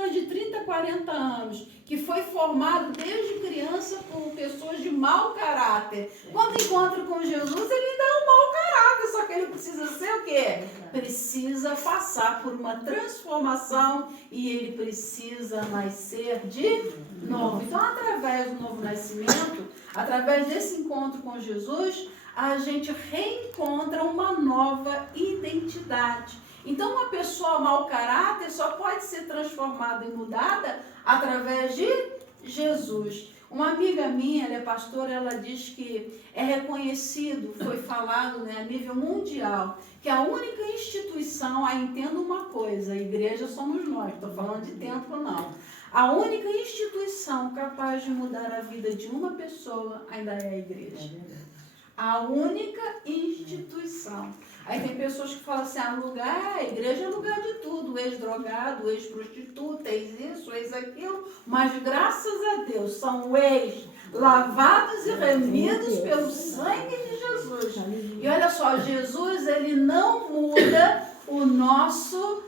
pessoas de 30, 40 anos, que foi formado desde criança por pessoas de mau caráter. Quando encontra com Jesus, ele ainda é um mau caráter, só que ele precisa ser o quê? Precisa passar por uma transformação e ele precisa nascer de novo. Então, através do novo nascimento, através desse encontro com Jesus, a gente reencontra uma nova identidade. Então, uma pessoa mau caráter só pode ser transformada e mudada através de Jesus. Uma amiga minha, ela é pastora, ela diz que é reconhecido, foi falado, né, a nível mundial, que a única instituição, aí entenda uma coisa, a igreja somos nós, estou falando de templo não. A única instituição capaz de mudar a vida de uma pessoa ainda é a igreja. A única instituição. Aí tem pessoas que falam assim, a igreja é lugar de tudo, ex-drogado, ex-prostituta, ex-isso, ex-aquilo, mas graças a Deus são ex-lavados e remidos pelo sangue de Jesus. E olha só, Jesus, ele não muda o nosso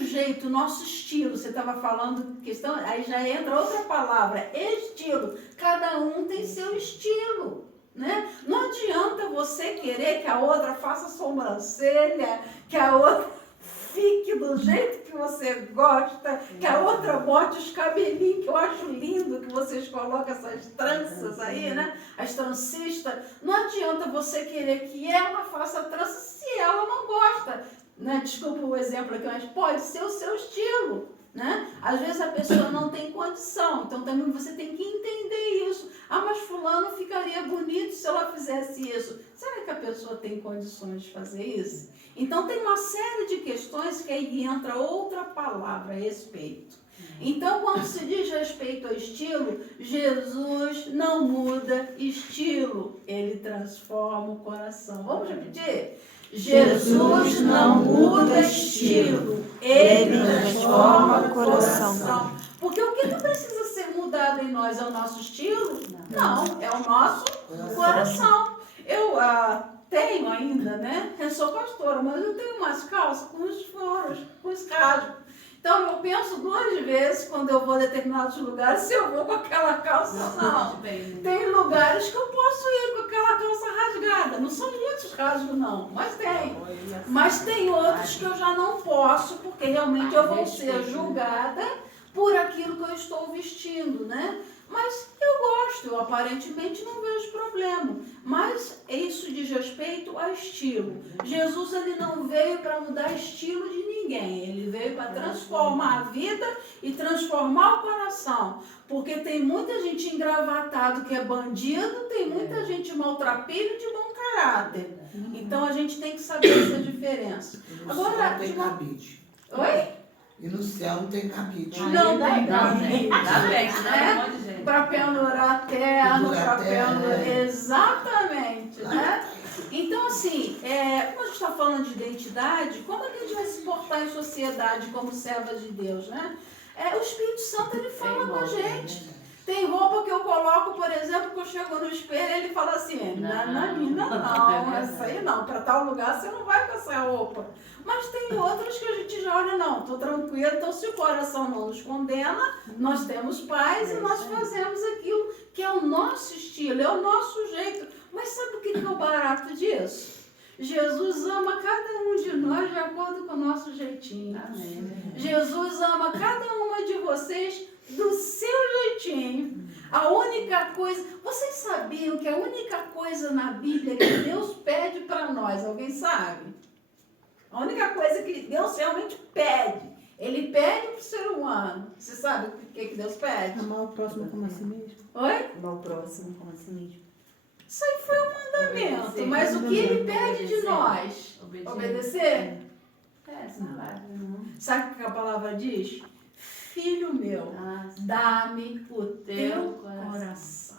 jeito, o nosso estilo. Você estava falando questão, aí já entra outra palavra, estilo. Cada um tem seu estilo. Né? Não adianta você querer que a outra faça sobrancelha, que a outra fique do jeito que você gosta, que a outra bote os cabelinhos, que eu acho lindo que vocês colocam essas tranças aí, né? As trancistas. Não adianta você querer que ela faça trança se ela não gosta. Né? Desculpa o exemplo aqui, mas pode ser o seu estilo. Né? Às vezes a pessoa não tem condição, então também você tem que entender isso. Ah, mas fulano ficaria bonito se ela fizesse isso. Será que a pessoa tem condições de fazer isso? Então tem uma série de questões que aí entra outra palavra, respeito. Então quando se diz respeito ao estilo, Jesus não muda estilo, ele transforma o coração. Vamos repetir? Jesus não muda estilo, ele transforma o coração. Porque o que precisa ser mudado em nós? É o nosso estilo? Não, é o nosso coração. Eu tenho ainda, né? Eu sou pastora, mas eu tenho umas calças com os furos, com os cascos. Então, eu penso 2 vezes quando eu vou a determinados lugares se eu vou com aquela calça ou não. Tem lugares que eu posso ir com aquela calça rasgada. Não são muitos rasgos, não, mas tem. Mas tem outros que eu já não posso, porque realmente eu vou ser julgada por aquilo que eu estou vestindo, né? Mas eu gosto, eu aparentemente não vejo problema. Mas isso diz respeito a estilo. Jesus, ele não veio para mudar estilo de ninguém. Ele veio para transformar a vida e transformar o coração. Porque tem muita gente engravatado que é bandido, tem muita gente maltrapilho e de bom caráter. Então a gente tem que saber essa diferença. Agora, não tem cabide. Oi? E no céu não tem cabide. Não tem cabide. Né? Para pendurar terno, para pendurar... Exatamente, né? Então, assim, como a gente está falando de identidade, como é que a gente vai se portar em sociedade como servas de Deus, né? O Espírito Santo, ele fala com a gente. Tem roupa que eu coloco, por exemplo, que eu chego no espelho e ele fala assim, na minha não, essa aí não, para tal lugar você não vai com essa roupa. Mas tem outras que a gente já olha, não, estou tranquila, então se o coração não nos condena, nós temos paz e nós fazemos aquilo que é o nosso estilo, é o nosso jeito. Mas sabe o que é o barato disso? Jesus ama cada um de nós de acordo com o nosso jeitinho. Amém. Jesus ama cada uma de vocês do seu jeitinho. A única coisa... Vocês sabiam que a única coisa na Bíblia que Deus pede para nós, alguém sabe? A única coisa que Deus realmente pede, ele pede para o ser humano. Você sabe o que Deus pede? Amar o próximo como a si mesmo. Oi? Amar o próximo como a si mesmo. Isso aí foi um mandamento, mas o que ele pede de nós? Obedecer? Essa palavra. Sabe o que a palavra diz? Filho meu, dá-me o teu coração.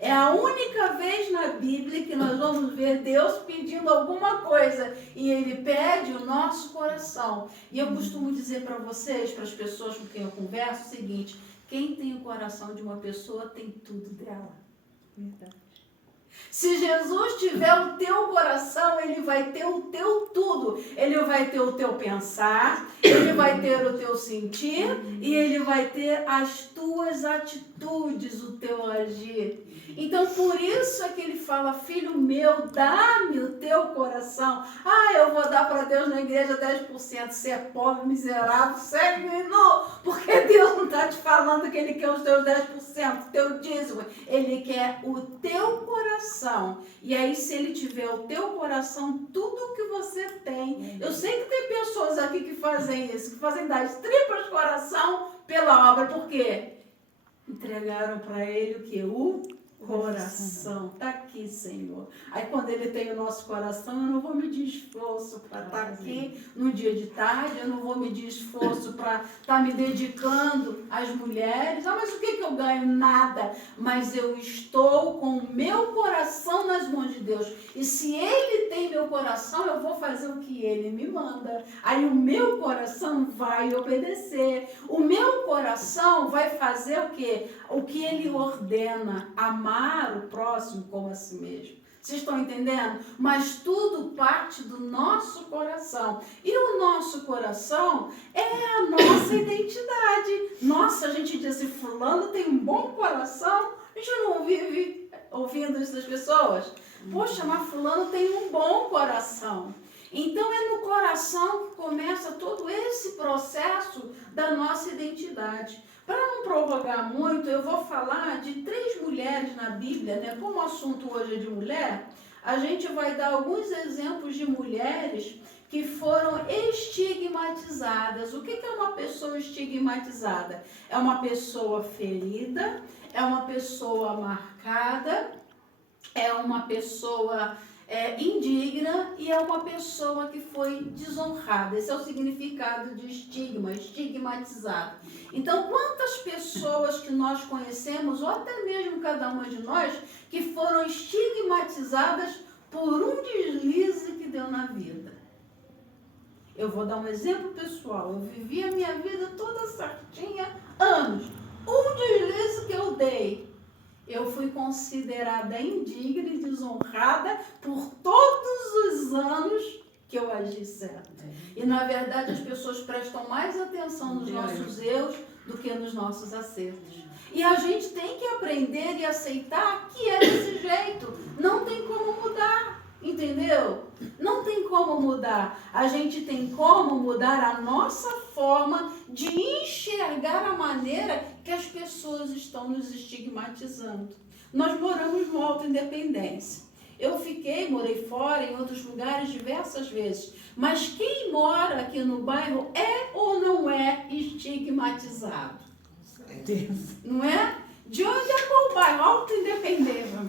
É a única vez na Bíblia que nós vamos ver Deus pedindo alguma coisa e Ele pede o nosso coração. E eu costumo dizer para vocês, para as pessoas com quem eu converso, o seguinte: quem tem o coração de uma pessoa tem tudo dela. Verdade. Se Jesus tiver o teu coração, ele vai ter o teu tudo. Ele vai ter o teu pensar, ele vai ter o teu sentir e ele vai ter as tuas atitudes, o teu agir. Então, por isso é que ele fala, filho meu, dá-me o teu coração. Ah, eu vou dar para Deus na igreja 10%. Você é pobre, miserável, segue nu. Porque Deus não está te falando que ele quer os teus 10%, teu dízimo. Ele quer o teu coração. E aí, se ele tiver o teu coração, tudo o que você tem. Eu sei que tem pessoas aqui que fazem isso, que fazem dar as tripas de coração pela obra. Por quê? Entregaram para ele o que? O coração. Está aqui, Senhor. Aí quando ele tem o nosso coração, eu não vou medir esforço para estar aqui no dia de tarde, eu não vou medir esforço para estar me dedicando às mulheres. Ah, mas o que eu ganho? Nada. Mas eu estou com o meu coração nas mãos de Deus. E se ele tem meu coração, eu vou fazer o que ele me manda. Aí o meu coração vai obedecer. O meu coração vai fazer o quê? O que ele ordena, amar o próximo como a si mesmo. Vocês estão entendendo? Mas tudo parte do nosso coração. E o nosso coração é a nossa identidade. Nossa, a gente diz assim, fulano tem um bom coração. A gente não vive ouvindo isso das pessoas. Poxa, mas fulano tem um bom coração. Então é no coração que começa todo esse processo da nossa identidade. Para não prolongar muito, eu vou falar de 3 mulheres na Bíblia, né? Como o assunto hoje é de mulher, a gente vai dar alguns exemplos de mulheres que foram estigmatizadas. O que é uma pessoa estigmatizada? É uma pessoa ferida, é uma pessoa marcada, é uma pessoa indigna e é uma pessoa que foi desonrada. Esse é o significado de estigma, estigmatizado. Então, quantas pessoas que nós conhecemos, ou até mesmo cada uma de nós, que foram estigmatizadas por um deslize que deu na vida? Eu vou dar um exemplo pessoal. Eu vivi a minha vida toda certinha, anos. Um deslize que eu dei, eu fui considerada indigna e desonrada por todos os anos que eu agi certo. E, na verdade, as pessoas prestam mais atenção nos nossos erros do que nos nossos acertos. E a gente tem que aprender e aceitar que é desse jeito. Não tem como mudar, entendeu? Não tem como mudar. A gente tem como mudar a nossa forma de enxergar a maneira que as pessoas estão nos estigmatizando. Nós moramos no Alto Independência. Eu morei fora, em outros lugares, diversas vezes. Mas quem mora aqui no bairro é ou não é estigmatizado? Não é? De onde é qual bairro? Alto Independência.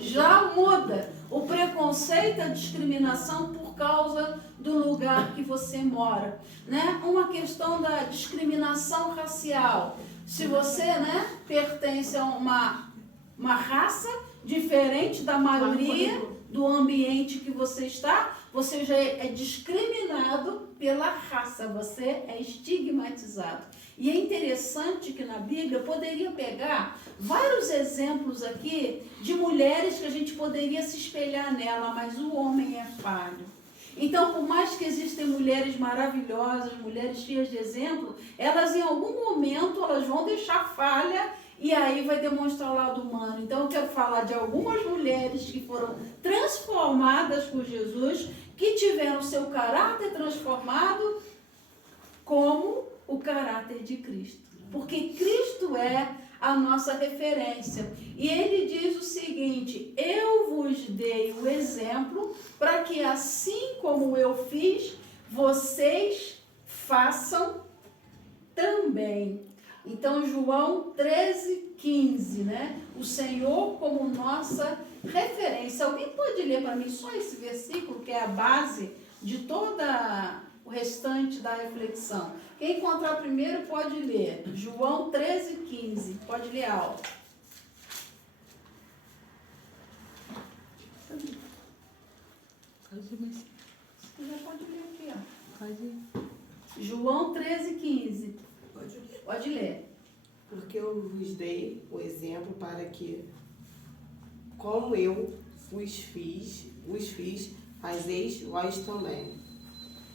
Já muda. O preconceito, a discriminação por causa do lugar que você mora, né? Uma questão da discriminação racial. Se você, né, pertence a uma raça diferente da maioria do ambiente que você está, você já é discriminado pela raça, você é estigmatizado. E é interessante que na Bíblia eu poderia pegar vários exemplos aqui de mulheres que a gente poderia se espelhar nela, mas o homem é falho. Então, por mais que existem mulheres maravilhosas, mulheres cheias de exemplo, elas em algum momento elas vão deixar falha e aí vai demonstrar o lado humano. Então, eu quero falar de algumas mulheres que foram transformadas por Jesus, que tiveram seu caráter transformado como o caráter de Cristo. Porque Cristo é a nossa referência. E ele diz o seguinte: eu vos dei o exemplo para que assim como eu fiz, vocês façam também. Então, João 13:15, né? O Senhor como nossa referência. Alguém pode ler para mim só esse versículo, que é a base de toda o restante da reflexão? Quem encontrar primeiro pode ler. João 13:15. Pode ler alto. Você já pode ler aqui, ó. Pode. João 13:15. Pode ler. Pode ler. Porque eu vos dei o exemplo para que como eu vos fiz, fazeis vós também.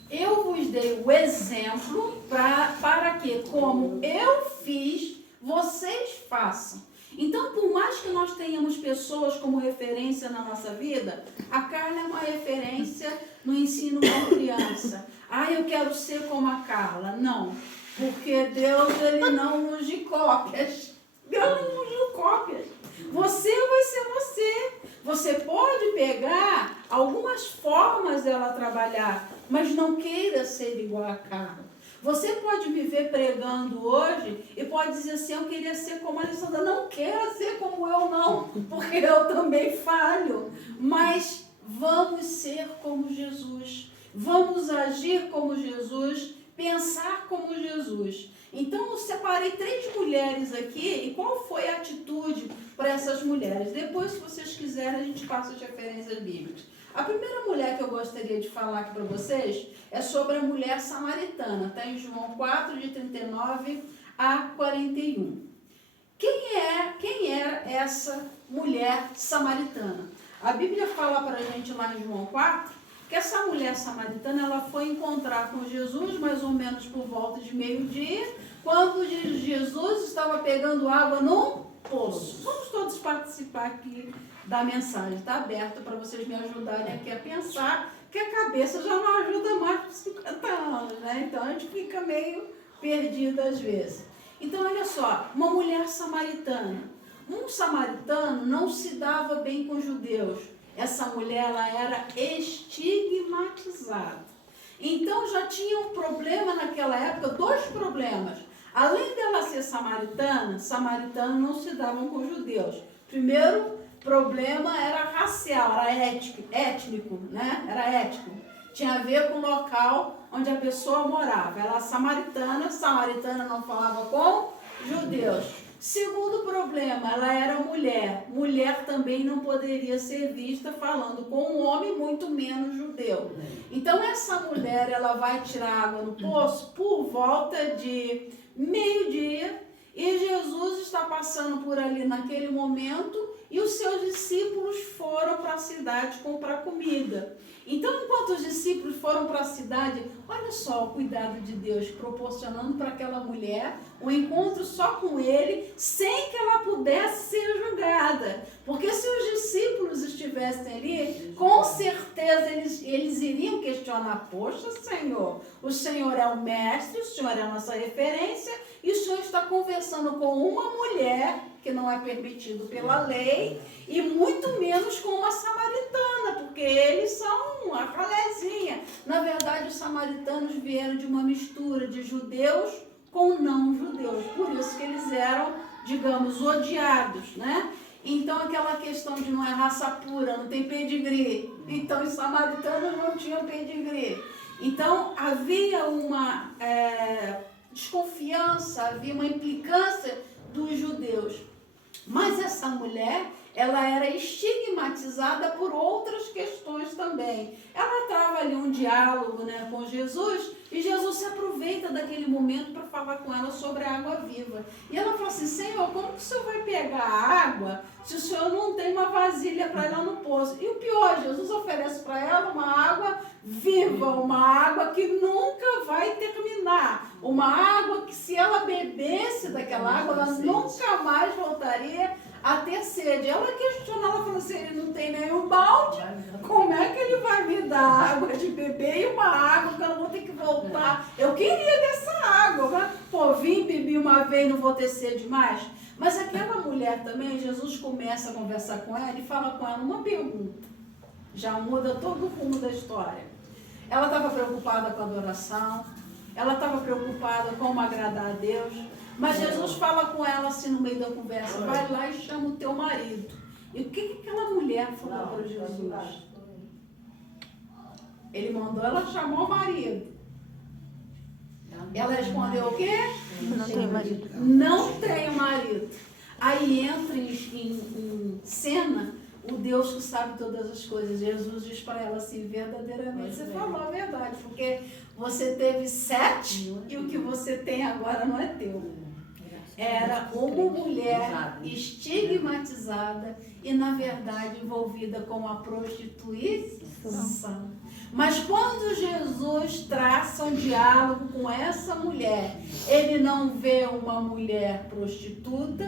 Eu vos dei o exemplo para que, como eu fiz, vocês façam. Então, por mais que nós tenhamos pessoas como referência na nossa vida, a Carla é uma referência no ensino com criança. Ah, eu quero ser como a Carla. Não, porque Deus, ele não usa cópias. Deus não usa cópias. Você vai ser você. Você pode pegar algumas formas dela trabalhar, mas não queira ser igual a Carla. Você pode me ver pregando hoje e pode dizer assim, eu queria ser como a Alessandra. Não quero ser como eu, não, porque eu também falho. Mas vamos ser como Jesus. Vamos agir como Jesus, pensar como Jesus. Então, eu separei 3 mulheres aqui, e qual foi a atitude para essas mulheres? Depois, se vocês quiserem, a gente passa as referências bíblicas. A primeira mulher que eu gostaria de falar aqui para vocês é sobre a mulher samaritana. Está em João 4, de 39 a 41. Quem era essa mulher samaritana? A Bíblia fala para a gente lá em João 4, que essa mulher samaritana, ela foi encontrar com Jesus mais ou menos por volta de meio-dia, quando Jesus estava pegando água num poço. Vamos todos participar aqui da mensagem. Está aberta para vocês me ajudarem aqui a pensar, que a cabeça já não ajuda mais por 50 anos, né? Então a gente fica meio perdido às vezes. Então, olha só, uma mulher samaritana. Um samaritano não se dava bem com os judeus. Essa mulher, ela era estigmatizada. Então, já tinha um problema naquela época, 2 problemas. Além dela ser samaritana, samaritanos não se davam com os judeus. Primeiro problema era racial, era étnico, né? Era étnico. Tinha a ver com o local onde a pessoa morava. Ela era samaritana não falava com judeus. Segundo problema, ela era mulher. Mulher também não poderia ser vista falando com um homem, muito menos judeu. Então, essa mulher, ela vai tirar água no poço por volta de meio-dia, e Jesus está passando por ali naquele momento, e os seus discípulos foram para a cidade comprar comida. Então, enquanto os discípulos foram para a cidade, olha só o cuidado de Deus, proporcionando para aquela mulher um encontro só com ele, sem que ela pudesse ser julgada. Porque se os discípulos estivessem ali, com certeza eles iriam questionar, poxa, Senhor, o Senhor é o mestre, o Senhor é a nossa referência, e o Senhor está conversando com uma mulher, que não é permitido pela lei, e muito menos com uma samaritana, porque eles são a ralézinha. Na verdade, os samaritanos vieram de uma mistura de judeus com não-judeus, por isso que eles eram, digamos, odiados, né? Então, aquela questão de não é raça pura, não tem pedigree. Então, os samaritanos não tinham pedigree. Então, havia uma desconfiança, havia uma implicância dos judeus. Mas essa mulher, ela era estigmatizada por outras questões também. Ela trava ali um diálogo, né, com Jesus, e Jesus se aproveita daquele momento para falar com ela sobre a água viva. E ela fala assim, Senhor, como que o Senhor vai pegar a água se o Senhor não tem uma vasilha para ir lá no poço? E o pior, Jesus oferece para ela uma água viva, uma água que nunca vai terminar. Uma água que, se ela bebesse daquela água, ela nunca mais voltaria a ter sede. Ela questionou, ela falou assim, ele não tem nenhum balde, como é que ele vai me dar água de beber e uma água que eu não vou ter que voltar? Eu queria dessa água, né? Pô, vim, bebi uma vez, não vou ter sede mais. Mas aquela mulher também, Jesus começa a conversar com ela e fala com ela uma pergunta. Já muda todo o rumo da história. Ela estava preocupada com a adoração, ela estava preocupada com como agradar a Deus, mas Jesus fala com ela assim no meio da conversa, vai lá e chama o teu marido. E o que aquela mulher falou para Jesus? Ele mandou ela chamar o marido. Ela respondeu o quê? Não tenho marido. Não tenho marido. Aí entra em cena o Deus que sabe todas as coisas. Jesus diz para ela assim, verdadeiramente, você falou a verdade, porque você teve 7 e o que você tem agora não é teu. era uma mulher estigmatizada e, na verdade, envolvida com a prostituição. Mas quando Jesus traça um diálogo com essa mulher, ele não vê uma mulher prostituta,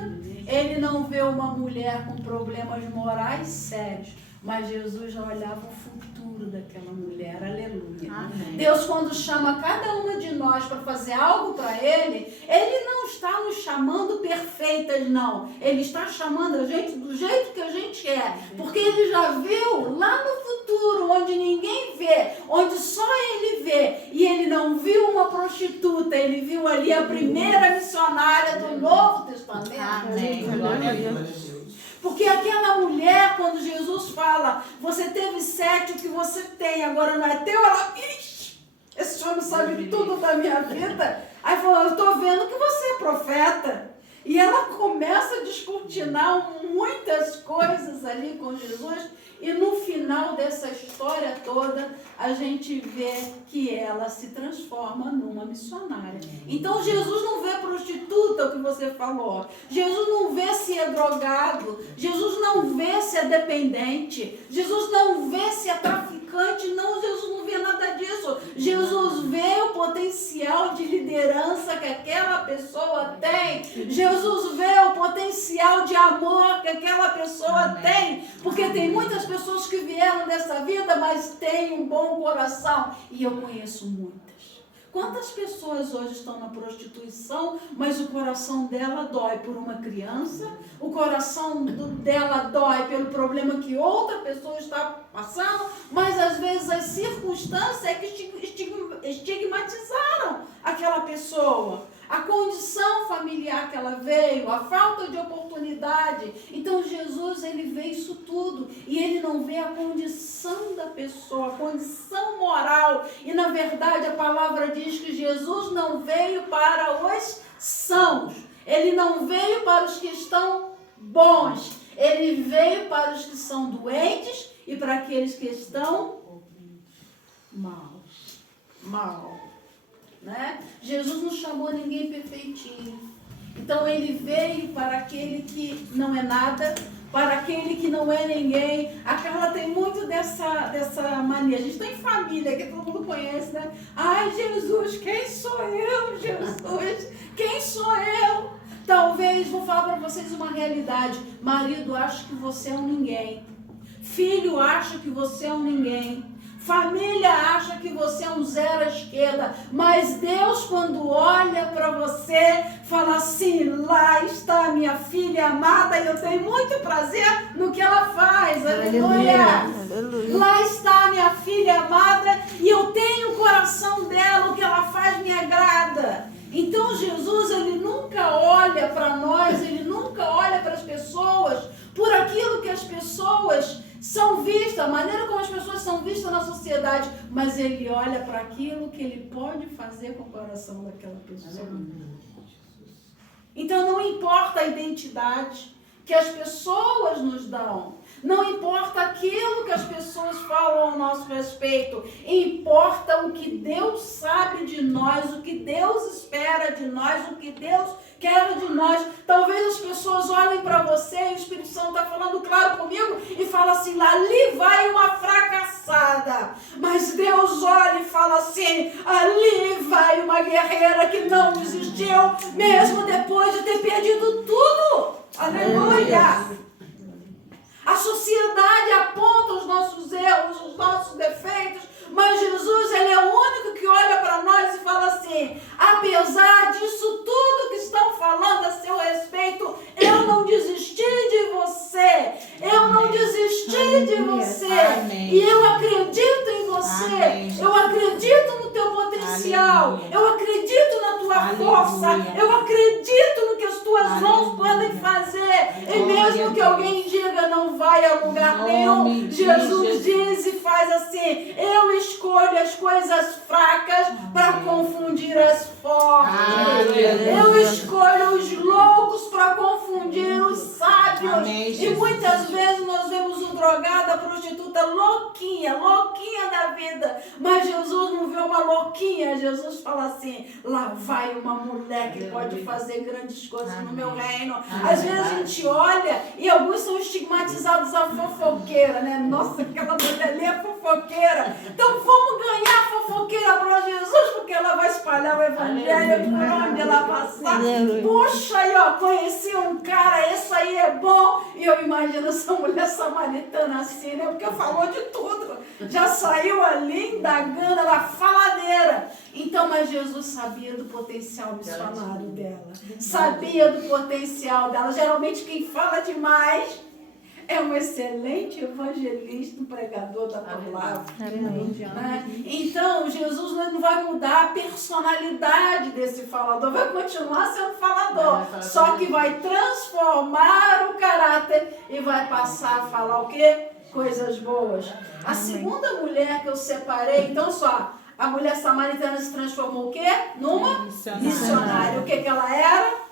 ele não vê uma mulher com problemas morais sérios, mas Jesus já olhava o futuro daquela mulher, aleluia. Amém. Deus, quando chama cada uma de nós para fazer algo para Ele, Ele não está nos chamando perfeitas, não. Ele está chamando a gente do jeito que a gente é, porque Ele já viu lá no futuro, onde ninguém vê, onde só Ele vê, e Ele não viu uma prostituta, Ele viu ali a primeira missionária do Novo Testamento. Amém. Glória a Deus. Porque aquela mulher, quando Jesus fala, você teve 7, o que você tem agora não é teu, ela, ixi, esse senhor não sabe tudo da minha vida. Aí falou, eu estou vendo que você é profeta. E ela começa a descortinar muitas coisas ali com Jesus. E no final dessa história toda, a gente vê que ela se transforma numa missionária. Então Jesus não vê prostituta, o que você falou. Jesus não vê se é drogado. Jesus não vê se é dependente. Jesus não vê se é traficante. Não, Jesus não vê nada disso. Jesus vê o potencial de liderança que aquela pessoa tem. Jesus vê o potencial de amor que aquela pessoa tem. Porque tem muitas pessoas que vieram dessa vida, mas têm um bom coração. E eu conheço muitas. Quantas pessoas hoje estão na prostituição, mas o coração dela dói por uma criança, o coração dela dói pelo problema que outra pessoa está passando, mas às vezes as circunstâncias é que estigmatizaram aquela pessoa. A condição familiar que ela veio, a falta de oportunidade. Então Jesus, ele vê isso tudo e ele não vê a condição da pessoa, a condição moral. E na verdade a palavra diz que Jesus não veio para os sãos, ele não veio para os que estão bons, ele veio para os que são doentes e para aqueles que estão maus. Né? Jesus não chamou ninguém perfeitinho. Então ele veio para aquele que não é nada, para aquele que não é ninguém. A Carla tem muito dessa mania. A gente tem família que todo mundo conhece, né? Ai, Jesus, quem sou eu, Jesus? Quem sou eu? Talvez, vou falar para vocês uma realidade. Marido acha que você é um ninguém. Filho acha que você é um ninguém. Família acha que você é um zero à esquerda, mas Deus, quando olha para você, fala assim, lá está a minha filha amada e eu tenho muito prazer no que ela faz, aleluia. Lá está a minha filha amada e eu tenho o coração dela, o que ela faz me agrada. Então Jesus, ele nunca olha para nós, ele nunca olha para as pessoas por aquilo que as pessoas são vistas, a maneira como as pessoas são vistas na sociedade, mas ele olha para aquilo que ele pode fazer com o coração daquela pessoa. Então não importa a identidade que as pessoas nos dão, não importa aquilo que as pessoas falam ao nosso respeito, importa o que Deus sabe de nós, o que Deus espera de nós, o que Deus quer de nós. Talvez as pessoas olhem para você e o Espírito Santo está falando claro comigo e fala assim, ali vai uma fracassada. Mas Deus olha e fala assim, ali vai uma guerreira que não desistiu, mesmo depois de ter perdido tudo. Aleluia! A sociedade aponta os nossos erros, os nossos defeitos, mas Jesus, ele é o único que olha para nós e fala assim, apesar disso tudo que estão falando a seu respeito, eu não desisti de você, eu não desisti de você, e eu acredito em você, eu acredito no teu potencial, eu acredito na tua força, eu acredito no que as tuas mãos podem fazer, e mesmo que alguém diga não vai a lugar nenhum, Jesus diz e faz assim, eu escolho as coisas fracas para confundir as fortes. Eu escolho os loucos para confundir os sábios. E muitas vezes nós vemos o drogado, a prostituta louquinha, louquinha da vida. Mas Jesus não vê uma louquinha. Jesus fala assim, lá vai uma mulher que pode fazer grandes coisas no meu reino. Às vezes a gente olha e alguns são estigmatizados a fofoqueira, né? Nossa, aquela mulher ali é fofoqueira. Então vamos ganhar a fofoqueira para Jesus, porque ela vai espalhar o evangelho por onde ela passar. Poxa, aí ó, conheci um cara, esse aí é bom. E eu imagino essa mulher samaritana assim, né? Porque falou de tudo. Já saiu ali indagando, ela faladeira. Então, mas Jesus sabia do potencial missionário dela. Sabia do potencial dela. Geralmente quem fala demais é um excelente evangelista, um pregador da palavra. Né? Então, Jesus não vai mudar a personalidade desse falador, vai continuar sendo falador, só que vai transformar o caráter e vai passar a falar o quê? Coisas boas. A segunda mulher que eu separei, então só, a mulher samaritana se transformou o quê? Numa missionária. O que ela era?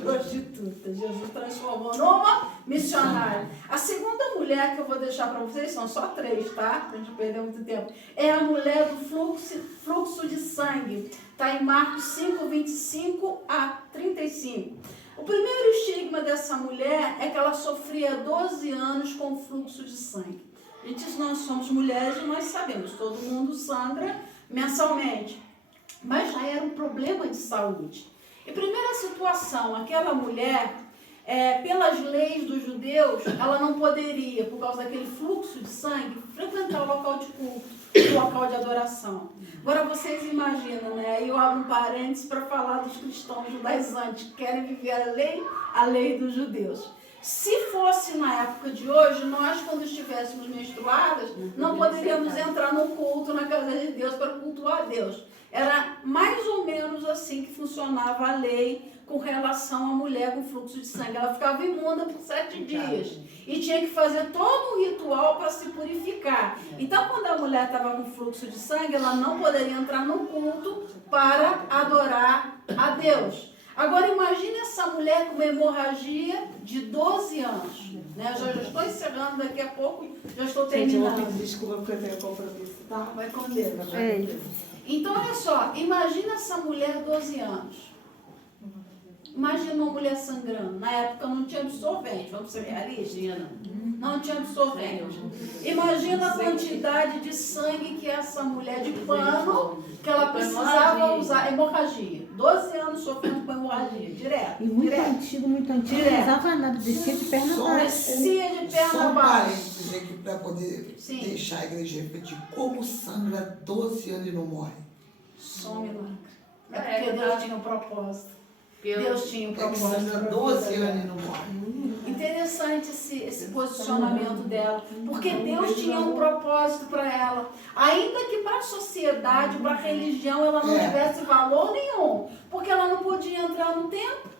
Prostituta. Jesus transformou numa missionária. A segunda mulher que eu vou deixar para vocês, são só 3, tá? Pra gente não perder muito tempo. É a mulher do fluxo de sangue. Está em Marcos 5, 25 a 35. O primeiro estigma dessa mulher é que ela sofria 12 anos com fluxo de sangue. Gente, nós somos mulheres e nós sabemos, todo mundo sangra mensalmente. Mas já era um problema de saúde. E primeira situação, aquela mulher, pelas leis dos judeus, ela não poderia, por causa daquele fluxo de sangue, frequentar o local de culto, o local de adoração. Agora vocês imaginam, né? Aí eu abro um parênteses para falar dos cristãos judaizantes que querem viver a lei dos judeus. Se fosse na época de hoje, nós, quando estivéssemos menstruadas, não poderíamos entrar no culto na casa de Deus para cultuar a Deus. Era mais ou menos assim que funcionava a lei com relação à mulher com fluxo de sangue. Ela ficava imunda por 7 dias e tinha que fazer todo um ritual para se purificar. Então, quando a mulher estava com fluxo de sangue, ela não poderia entrar no culto para adorar a Deus. Agora, imagine essa mulher com uma hemorragia de 12 anos. Né? Já estou encerrando, daqui a pouco já estou terminando. Gente, desculpa porque eu tenho compromisso, tá? Vai com Deus. Então, olha só, imagina essa mulher 12 anos. Imagina uma mulher sangrando. Na época não tinha absorvente, vamos ser realistas? Não tinha absorvente. Imagina a quantidade de sangue que essa mulher de pano, que ela precisava usar. Hemorragia. 12 anos sofrendo com hemorragia, direto. E muito antigo, não usava nada, descia de perna abaixo. Descia de perna Só um abaixo. parênteses aqui para poder Sim. deixar a igreja repetir. Como sangra 12 anos e não morre? Só um milagre. É porque Deus tinha um propósito. Deus tinha um É que propósito. sangra pra 12 vida anos e dela. não morre. Interessante esse posicionamento dela, porque Deus tinha um propósito para ela. Ainda que para a sociedade, para a religião, ela não tivesse valor nenhum, porque ela não podia entrar no templo.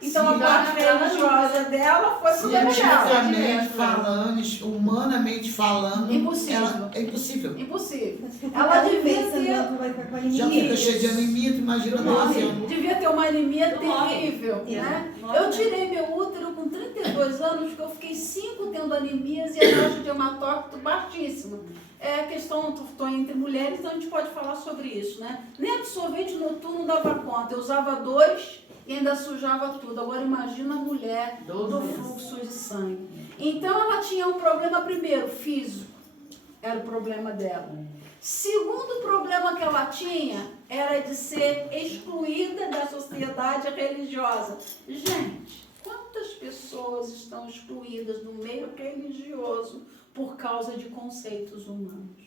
Então a parte religiosa dela foi pro dela. Cientificamente falando, humanamente falando, Impossível. É impossível. Impossível. Ela devia ter. Já fica cheia de anemia, tu imagina 12 anos. Devia ter uma anemia terrível, né? Eu tirei meu útero com 32 anos, porque eu fiquei 5 tendo anemias e a taxa de hematócrito baixíssima. É a questão, estou entre mulheres, então a gente pode falar sobre isso, né? Nem absorvente noturno dava conta, eu usava 2 e ainda sujava tudo. Agora imagina a mulher do fluxo de sangue. Então ela tinha um problema primeiro, físico, era o problema dela. Segundo problema que ela tinha era de ser excluída da sociedade religiosa. Gente, quantas pessoas estão excluídas do meio religioso por causa de conceitos humanos?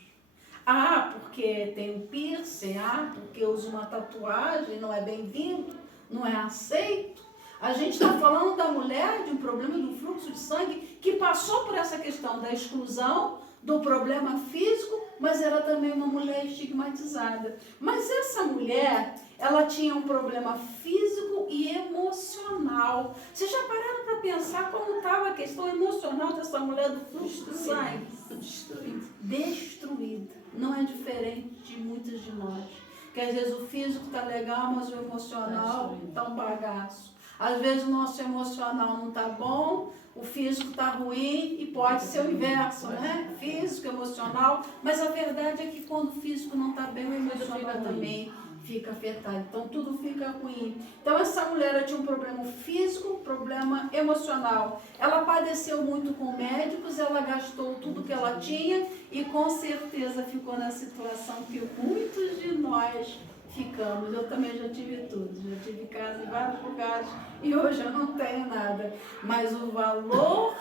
Ah, porque tem um piercing, porque usa uma tatuagem, não é bem-vindo, não é aceito. A gente está falando da mulher de um problema do fluxo de sangue que passou por essa questão da exclusão, do problema físico, mas era também uma mulher estigmatizada. Mas essa mulher, ela tinha um problema físico e emocional. Vocês já pararam para pensar como estava a questão emocional dessa mulher do fluxo de sangue? Destruída. Não é diferente de muitas de nós. Que às vezes o físico está legal, mas o emocional está um bagaço. Às vezes o nosso emocional não está bom, o físico está ruim e pode ser o inverso, né? Físico, emocional, mas a verdade é que quando o físico não está bem, o emocional também fica afetado. Então tudo fica ruim. Então essa mulher ela tinha um problema físico, um problema emocional. Ela padeceu muito com médicos, ela gastou tudo que ela tinha e com certeza ficou na situação que muitos de nós ficamos. Eu também já tive tudo, já tive casa em vários lugares e hoje eu não tenho nada. Mas o valor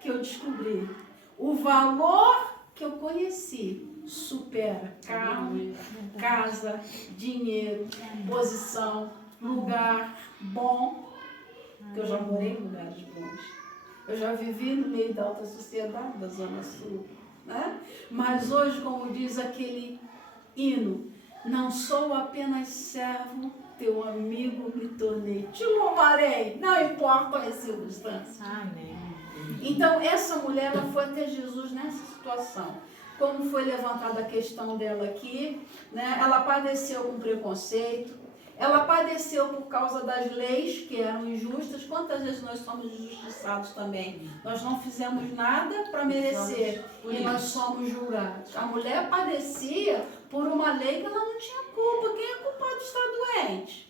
que eu descobri, o valor que eu conheci, supera carro, casa, dinheiro, posição, lugar bom. Eu já morei em lugares bons. Eu já vivi no meio da alta sociedade da Zona Sul, né? Mas hoje, como diz aquele hino, não sou apenas servo, teu amigo me tornei. Te louvarei, não importa as circunstâncias. Amém. Então, essa mulher ela foi até Jesus nessa situação. Como foi levantada a questão dela aqui, né? Ela padeceu com preconceito, ela padeceu por causa das leis que eram injustas. Quantas vezes nós somos injustiçados também? Nós não fizemos nada para merecer e nós somos julgados. A mulher padecia por uma lei que ela não tinha culpa. Quem é culpado de estar doente?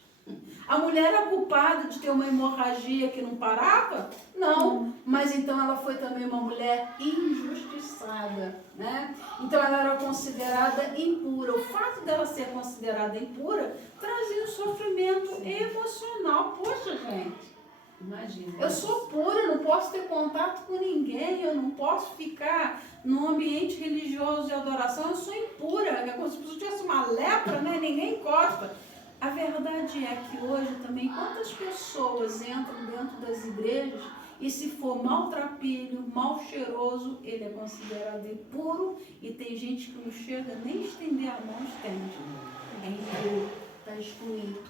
A mulher era culpada de ter uma hemorragia que não parava? Não, mas então ela foi também uma mulher injustiçada, né? Então ela era considerada impura. O fato dela ser considerada impura trazia um sofrimento emocional. Poxa, gente, Imagina. eu sou pura, eu não posso ter contato com ninguém, eu não posso ficar num ambiente religioso de adoração, eu sou impura. É como se eu tivesse uma lepra, né? Ninguém encosta. A verdade é que hoje também, quantas pessoas entram dentro das igrejas e se for maltrapilho, mal cheiroso, ele é considerado impuro e tem gente que não chega nem estender a mão, estende. É impuro, está excluído.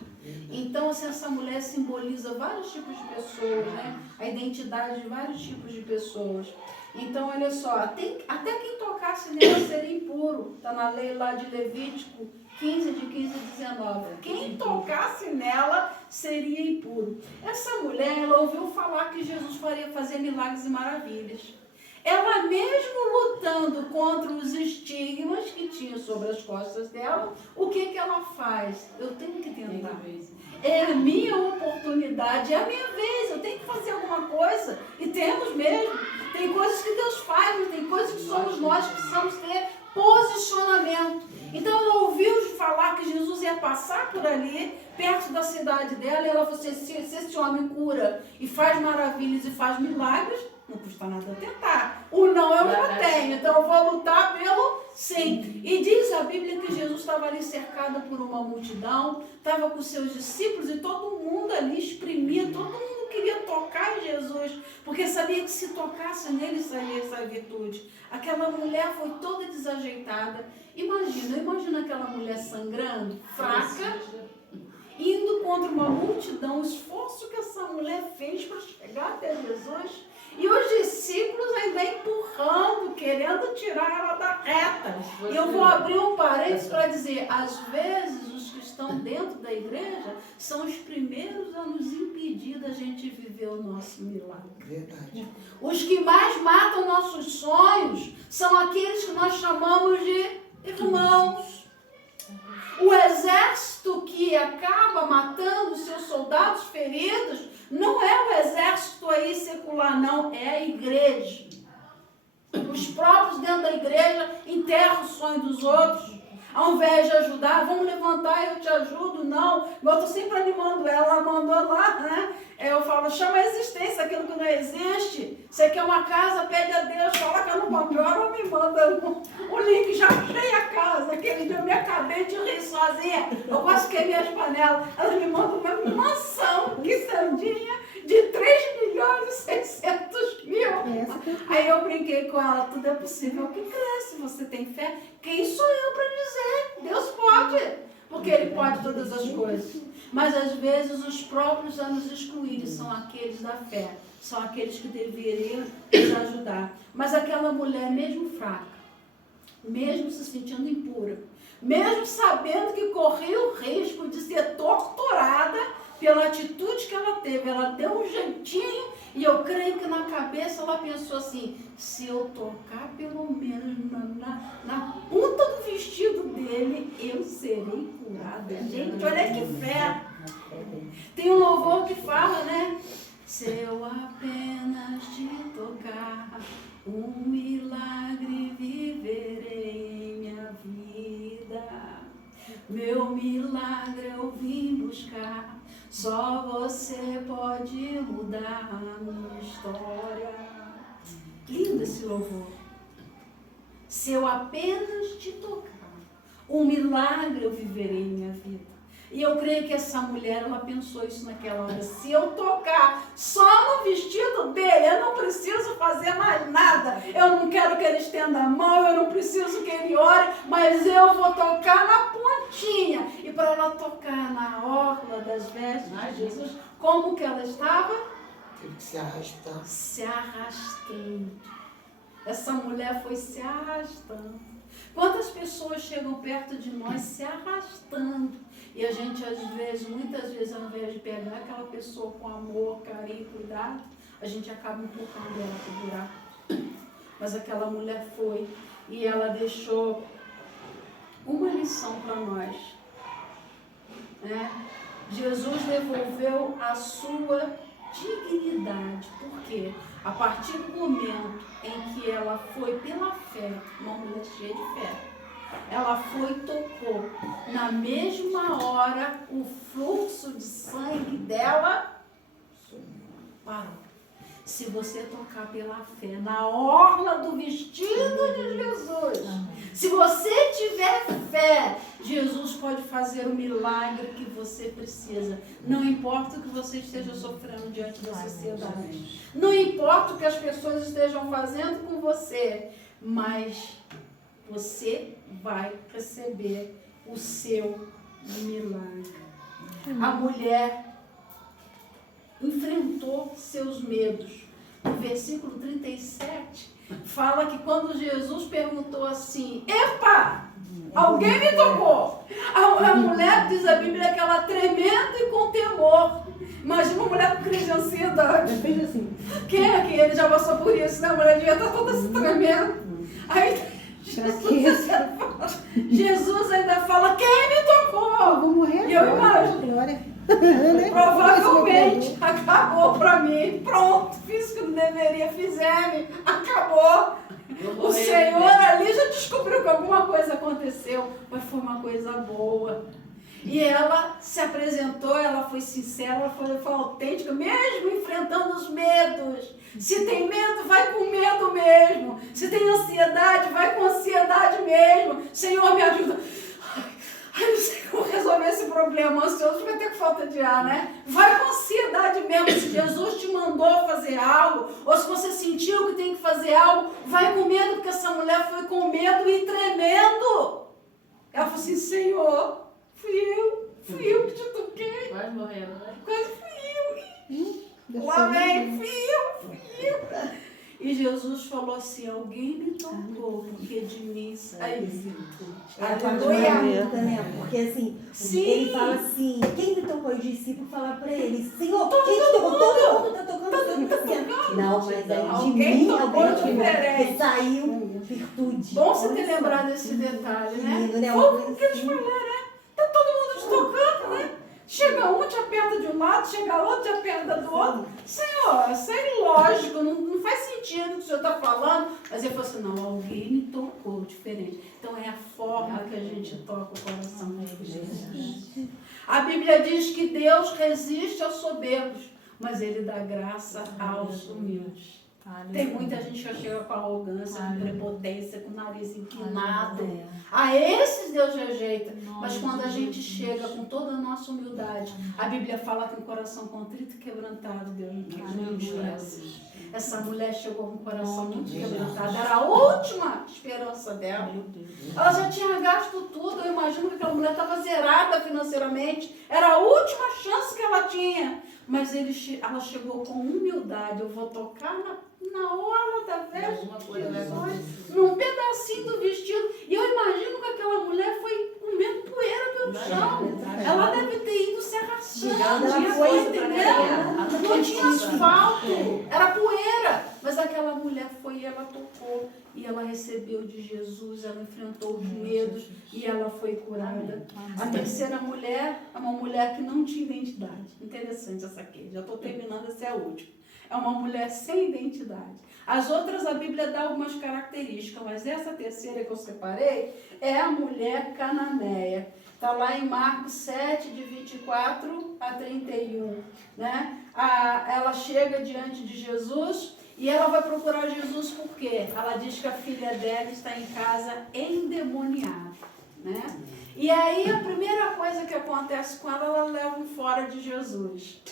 Então, assim, essa mulher simboliza vários tipos de pessoas, né? A identidade de vários tipos de pessoas. Então, olha só, até quem tocasse nela seria impuro. Está na lei lá de Levítico 15, de 15 a 19. Quem tocasse nela seria impuro. Essa mulher, ela ouviu falar que Jesus faria fazer milagres e maravilhas. Ela mesmo lutando contra os estigmas que tinha sobre as costas dela, o que ela faz? Eu tenho que tentar. É a minha oportunidade, é a minha vez, eu tenho que fazer alguma coisa. E temos mesmo. Tem coisas que Deus faz, mas tem coisas que somos nós que precisamos ter posicionamento. Então ela ouviu falar que Jesus ia passar por ali, perto da cidade dela, e ela falou assim, se esse homem cura e faz maravilhas e faz milagres, não custa nada tentar. O não eu já tenho, então eu vou lutar pelo sim. E diz a Bíblia que Jesus estava ali cercado por uma multidão, estava com seus discípulos e todo mundo ali exprimia, todo mundo queria tocar em Jesus, porque sabia que se tocasse nele sairia essa virtude. Aquela mulher foi toda desajeitada. Imagina aquela mulher sangrando, fraca, indo contra uma multidão, o esforço que essa mulher fez para chegar até Jesus. E os discípulos ainda empurrando, querendo tirar ela da reta. E eu vou abrir um parênteses para dizer, às vezes os que estão dentro da igreja são os primeiros a nos impedir da gente viver o nosso milagre. Verdade. Os que mais matam nossos sonhos são aqueles que nós chamamos de irmãos. O exército que acaba matando os seus soldados feridos não é o exército aí secular, não, é a igreja. Os próprios dentro da igreja enterram o sonho dos outros. Ao invés de ajudar, vamos levantar, eu te ajudo, não. Eu estou sempre animando ela, ela mandou lá, né? Eu falo, chama a existência, aquilo que não existe. Você quer uma casa, pede a Deus, coloca no papel ou me manda o link, já achei a casa. Aquele dia eu me acabei de rir sozinha. Eu quase queimei as panelas. Ela me manda uma mansão, que sandinha, de 3.600.000. Aí eu brinquei com ela, tudo é possível que cresce, você tem fé? Quem sou eu para dizer? Deus pode, porque Ele pode todas as coisas. Mas às vezes os próprios a nos excluírem são aqueles da fé, são aqueles que deveriam nos ajudar. Mas aquela mulher, mesmo fraca, mesmo se sentindo impura, mesmo sabendo que corria o risco de ser torturada pela atitude que ela teve, ela deu um jeitinho, e eu creio que na cabeça ela pensou assim, se eu tocar pelo menos na ponta do vestido dele, eu serei curada. Gente, olha que fé. Tem um louvor que fala, né? Se eu apenas te tocar, um milagre viverei em minha vida. Meu milagre eu vim buscar, só você pode mudar a minha história. Lindo esse louvor. Se eu apenas te tocar, um milagre eu viverei em minha vida. E eu creio que essa mulher, ela pensou isso naquela hora. Se eu tocar só no vestido dele, eu não preciso fazer mais nada. Eu não quero que ele estenda a mão, eu não preciso que ele ore, mas eu vou tocar na pontinha. E para ela tocar na orla das vestes de Jesus, como que ela estava? Teve que se arrastar. Se arrastando. Essa mulher foi se arrastando. Quantas pessoas chegam perto de nós se arrastando? E a gente, às vezes, muitas vezes, ao invés de pegar aquela pessoa com amor, carinho, cuidado, a gente acaba empurrando ela para o buraco. Mas aquela mulher foi e ela deixou uma lição para nós. Né? Jesus devolveu a sua dignidade. Por quê? A partir do momento em que ela foi pela fé, uma mulher cheia de fé, ela foi e tocou. Na mesma hora, o fluxo de sangue dela parou. Se você tocar pela fé na orla do vestido de Jesus, se você tiver fé, Jesus pode fazer o milagre que você precisa. Não importa o que você esteja sofrendo diante da sociedade. Não importa o que as pessoas estejam fazendo com você, mas você vai receber o seu milagre. A mulher enfrentou seus medos. No versículo 37, fala que quando Jesus perguntou assim, epa, alguém me tocou. A mulher, diz a Bíblia, que ela tremendo e com temor. Imagina uma mulher com crise de ansiedade. Eu fiz assim. Quem é que ele já passou por isso, né? A mulher devia estar toda se tremendo. Aí Jesus ainda fala, quem me tocou? Eu vou morrer. E eu imagino. Glória. Provavelmente acabou pra mim. Pronto, fiz o que não deveria, fizemos, acabou. O Senhor ali já descobriu que alguma coisa aconteceu, mas foi uma coisa boa. E ela se apresentou, ela foi sincera, ela foi autêntica, mesmo enfrentando os medos. Se tem medo, vai com medo mesmo. Se tem ansiedade, vai com ansiedade mesmo. Senhor, me ajuda. Ai, não sei como resolver esse problema. Ansioso vai ter falta de ar, né? Vai com ansiedade mesmo. Se Jesus te mandou fazer algo, ou se você sentiu que tem que fazer algo, vai com medo, porque essa mulher foi com medo e tremendo. Ela falou assim, Senhor, fui eu que te toquei. Quase morrendo, né? Quase fui eu. Lá vem, fui eu. E Jesus falou assim, alguém me tocou, porque de mim saiu virtude. Aleluia. Né? Porque assim, Sim. ele fala assim, quem me tocou? Os discípulos falaram pra ele, Senhor, quem te tocou? Todo mundo tá tocando. Não, mas é de Alguém mim, tocou alguém diferente. que saiu virtude. Bom você ter lembrado desse detalhe, né? Lindo, né? Foi o que eles falaram, né? Tá todo mundo te tocando, né? Chega um, te aperta de um lado, chega outro, te aperta do outro. Senhor, isso é ilógico, não faz sentido o que o senhor está falando. Mas ele falou assim, não, alguém me tocou diferente. Então é a forma que a gente toca o coração de Jesus. A Bíblia diz que Deus resiste aos soberbos, mas Ele dá graça aos humildes. Tem muita gente que chega com arrogância, com prepotência, com o nariz inclinado. A esses Deus rejeita. Mas quando a gente chega com toda a nossa humildade, a Bíblia fala que um coração contrito e quebrantado, Deus não despreza. Essa mulher chegou com um coração muito quebrantado. Era a última esperança dela. Ela já tinha gasto tudo. Eu imagino que aquela mulher estava zerada financeiramente. Era a última chance que ela tinha. Mas ela chegou com humildade. Eu vou tocar na orla da veste de Jesus, num pedacinho do vestido. E eu imagino que aquela mulher foi comendo poeira pelo no chão. Ela deve ter ido se arrastando. Ela Ela foi foi, pra entendeu? Não tinha asfalto, era poeira. Mas aquela mulher foi e ela tocou. E ela recebeu de Jesus, ela enfrentou os medos e ela foi curada. A terceira mulher é uma mulher que não tinha identidade. Interessante essa aqui, já estou terminando, essa é a última. É uma mulher sem identidade. As outras a Bíblia dá algumas características, mas essa terceira que eu separei é a mulher cananeia. Está lá em Marcos 7, de 24 a 31. Né? Ela chega diante de Jesus e ela vai procurar Jesus por quê? Ela diz que a filha dela está em casa endemoniada. Né? E aí a primeira coisa que acontece com ela leva fora de Jesus.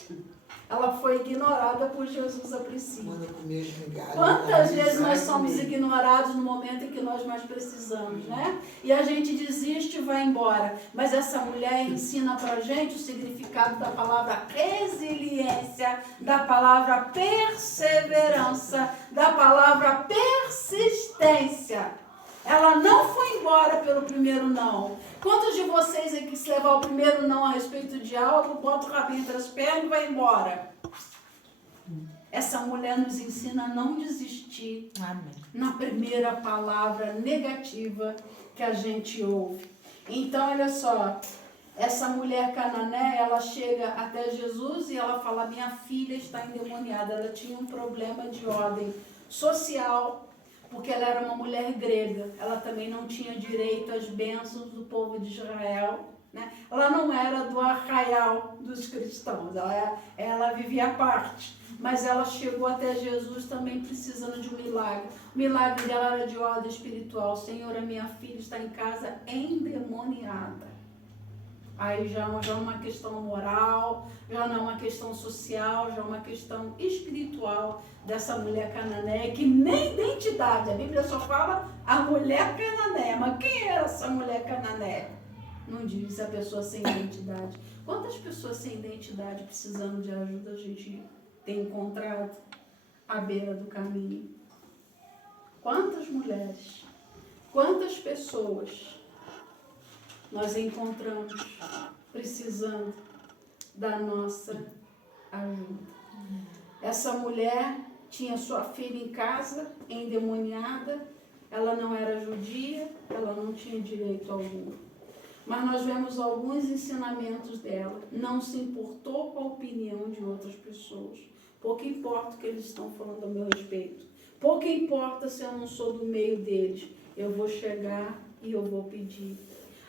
Ela foi ignorada por Jesus a princípio. Manda comer as migalhas. Quantas vezes nós Vai somos comer. ignorados no momento em que nós mais precisamos, né? E a gente desiste e vai embora. Mas essa mulher ensina pra gente o significado da palavra resiliência, da palavra perseverança, da palavra persistência. Ela não foi embora pelo primeiro não. Quantos de vocês aqui, se levar o primeiro não a respeito de algo, bota o rabinho entre as pernas e vai embora? Essa mulher nos ensina a não desistir na primeira palavra negativa que a gente ouve. Então, olha só, essa mulher cananeia, ela chega até Jesus e ela fala, minha filha está endemoniada. Ela tinha um problema de ordem social, porque ela era uma mulher grega, ela também não tinha direito às bênçãos do povo de Israel, né? Ela não era do arraial dos cristãos, ela vivia à parte, mas ela chegou até Jesus também precisando de um milagre. O milagre dela era de ordem espiritual. Senhor, a minha filha está em casa endemoniada. Aí já é uma questão moral, já não é uma questão social, já é uma questão espiritual dessa mulher cananeia, que nem identidade, a Bíblia só fala a mulher cananeia, mas quem era essa mulher cananeia? Não diz a pessoa sem identidade. Quantas pessoas sem identidade precisando de ajuda a gente tem encontrado à beira do caminho? Quantas mulheres, quantas pessoas nós encontramos precisando da nossa ajuda? Essa mulher tinha sua filha em casa, endemoniada, ela não era judia, ela não tinha direito algum. Mas nós vemos alguns ensinamentos dela. Não se importou com a opinião de outras pessoas. Pouco importa o que eles estão falando a meu respeito. Pouco importa se eu não sou do meio deles. Eu vou chegar e eu vou pedir.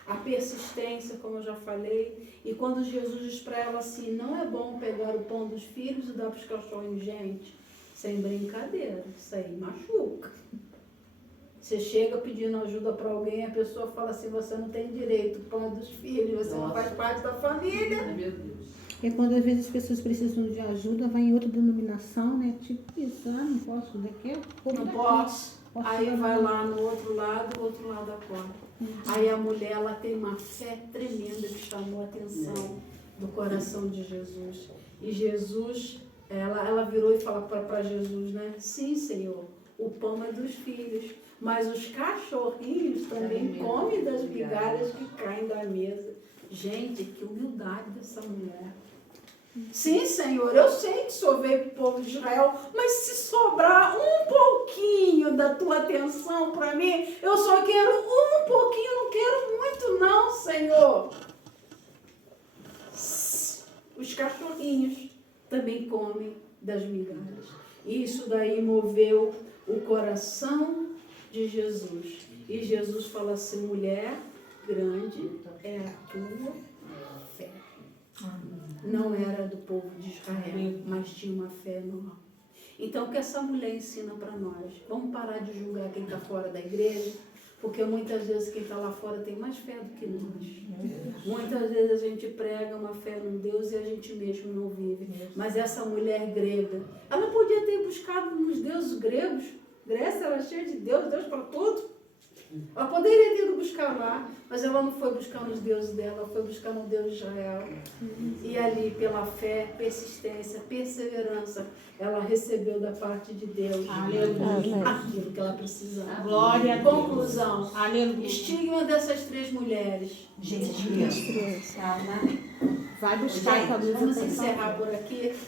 A persistência, como eu já falei. E quando Jesus diz para ela assim, não é bom pegar o pão dos filhos e dar para os cachorros, gente, sem brincadeira, isso aí machuca. Você chega pedindo ajuda para alguém, a pessoa fala assim, você não tem direito ao pão dos filhos, você não faz parte da família. Meu Deus. E quando às vezes as pessoas precisam de ajuda, vai em outra denominação, né? Tipo isso, não posso daqui, Não posso. Aí vai lá no outro lado acorda. Aí a mulher, ela tem uma fé tremenda que chamou a atenção do coração de Jesus. E Jesus, ela virou e falou para Jesus, né? Sim, Senhor, o pão é dos filhos, mas os cachorrinhos também comem das migalhas que caem da mesa. Gente, que humildade dessa mulher. Sim, Senhor, eu sei que o Senhor veio para o povo de Israel, mas se sobrar um pouquinho da tua atenção para mim, eu só quero um pouquinho, não quero muito não, Senhor. Os cachorrinhos também comem das migalhas. Isso daí moveu o coração de Jesus. E Jesus fala assim, mulher, grande é a tua fé. Não era do povo de Israel, mas tinha uma fé enorme. Então, o que essa mulher ensina para nós? Vamos parar de julgar quem está fora da igreja, porque muitas vezes quem está lá fora tem mais fé do que nós. Muitas vezes a gente prega uma fé num Deus e a gente mesmo não vive. Mas essa mulher grega, ela podia ter buscado nos deuses gregos. Grécia era cheia de Deus, Deus para tudo. Ela poderia ter ido buscar lá, mas ela não foi buscar nos deuses dela, ela foi buscar no Deus de Israel. E ali, pela fé, persistência, perseverança, ela recebeu da parte de Deus aquilo que ela precisava. Glória a Deus. Conclusão. Aleluia. Estigma dessas 3 mulheres. Gente, as crianças. Vai buscar com a blusa Vamos por favor. encerrar por aqui.